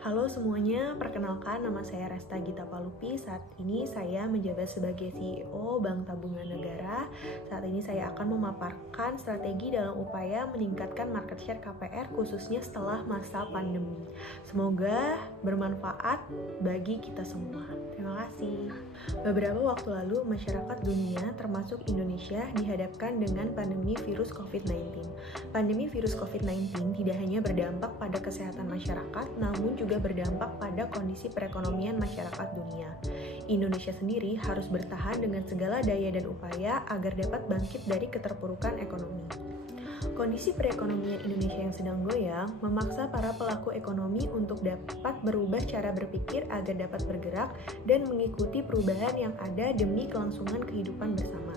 Halo semuanya, perkenalkan nama saya Resta Gita Palupi. Saat ini saya menjabat sebagai CEO Bank Tabungan Negara. Saat ini saya akan memaparkan strategi dalam upaya meningkatkan market share KPR khususnya setelah masa pandemi. Semoga bermanfaat bagi kita semua. Terima kasih. Beberapa waktu lalu, masyarakat dunia termasuk Indonesia dihadapkan dengan pandemi virus COVID-19. Pandemi virus COVID-19 tidak hanya berdampak pada kesehatan masyarakat, namun juga berdampak pada kondisi perekonomian masyarakat dunia. Indonesia sendiri harus bertahan dengan segala daya dan upaya agar dapat bangkit dari keterpurukan ekonomi. Kondisi perekonomian Indonesia yang sedang goyang memaksa para pelaku ekonomi untuk dapat berubah cara berpikir agar dapat bergerak dan mengikuti perubahan yang ada demi kelangsungan kehidupan bersama.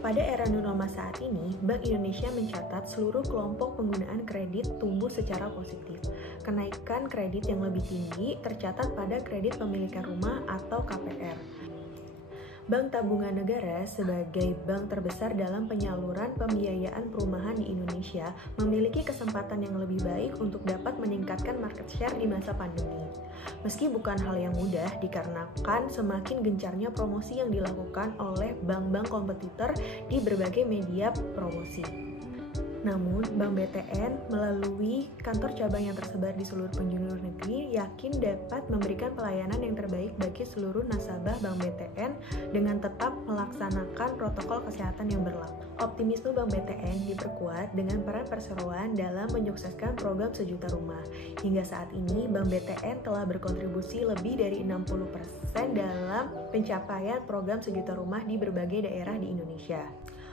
Pada era new normal saat ini, Bank Indonesia mencatat seluruh kelompok penggunaan kredit tumbuh secara positif. Kenaikan kredit yang lebih tinggi tercatat pada kredit pemilikan rumah atau KPR. Bank Tabungan Negara sebagai bank terbesar dalam penyaluran pembiayaan perumahan di Indonesia memiliki kesempatan yang lebih baik untuk dapat meningkatkan market share di masa pandemi. Meski bukan hal yang mudah dikarenakan semakin gencarnya promosi yang dilakukan oleh bank-bank kompetitor di berbagai media promosi. Namun, Bank BTN melalui kantor cabang yang tersebar di seluruh penjuru negeri yakin dapat memberikan pelayanan yang terbaik bagi seluruh nasabah Bank BTN dengan tetap melaksanakan protokol kesehatan yang berlaku. Optimisme Bank BTN diperkuat dengan peran perseroan dalam menyukseskan program sejuta rumah. Hingga saat ini, Bank BTN telah berkontribusi lebih dari 60% dalam pencapaian program sejuta rumah di berbagai daerah di Indonesia.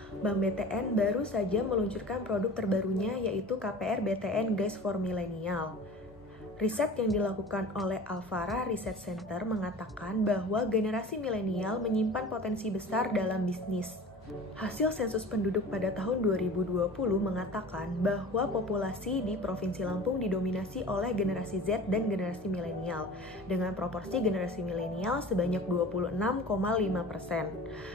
Bank BTN baru saja meluncurkan produk terbarunya yaitu KPR BTN Guys for Millennial. Riset yang dilakukan oleh Alfara Research Center mengatakan bahwa generasi milenial menyimpan potensi besar dalam bisnis. Hasil sensus penduduk pada tahun 2020 mengatakan bahwa populasi di Provinsi Lampung didominasi oleh generasi Z dan generasi milenial, dengan proporsi generasi milenial sebanyak 26,5%.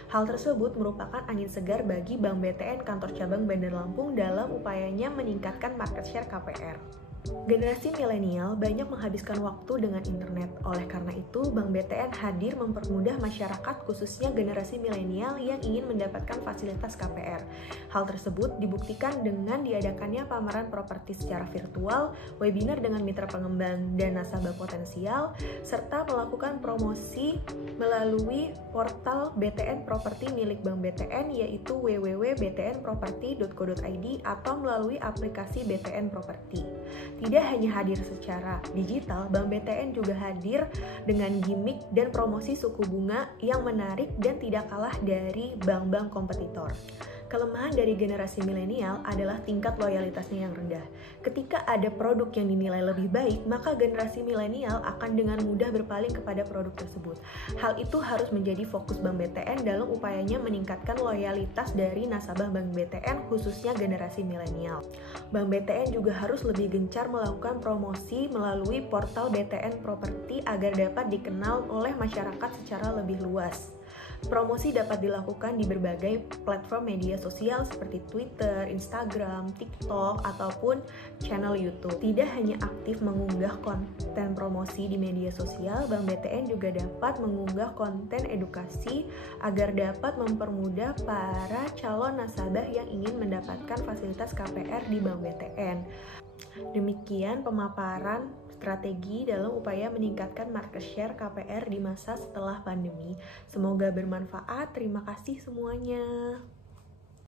Hal tersebut merupakan angin segar bagi Bank BTN Kantor Cabang Bandar Lampung dalam upayanya meningkatkan market share KPR. Generasi milenial banyak menghabiskan waktu dengan internet. Oleh karena itu, Bank BTN hadir mempermudah masyarakat khususnya generasi milenial yang ingin mendapatkan fasilitas KPR. Hal tersebut dibuktikan dengan diadakannya pameran properti secara virtual, webinar dengan mitra pengembang dan nasabah potensial, serta melakukan promosi melalui portal BTN Properti milik Bank BTN yaitu www.btnproperty.co.id atau melalui aplikasi BTN Properti. Tidak hanya hadir secara digital, Bank BTN juga hadir dengan gimmick dan promosi suku bunga yang menarik dan tidak kalah dari bank-bank kompetitor. Kelemahan dari generasi milenial adalah tingkat loyalitasnya yang rendah. Ketika ada produk yang dinilai lebih baik, maka generasi milenial akan dengan mudah berpaling kepada produk tersebut. Hal itu harus menjadi fokus Bank BTN dalam upayanya meningkatkan loyalitas dari nasabah Bank BTN khususnya generasi milenial. Bank BTN juga harus lebih gencar melakukan promosi melalui portal BTN Properti agar dapat dikenal oleh masyarakat secara lebih luas. Promosi dapat dilakukan di berbagai platform media sosial seperti Twitter, Instagram, TikTok, ataupun channel YouTube. Tidak hanya aktif mengunggah konten promosi di media sosial, Bank BTN juga dapat mengunggah konten edukasi agar dapat mempermudah para calon nasabah yang ingin mendapatkan fasilitas KPR di Bank BTN. Demikian pemaparan strategi dalam upaya meningkatkan market share KPR di masa setelah pandemi. Semoga bermanfaat. Terima kasih semuanya.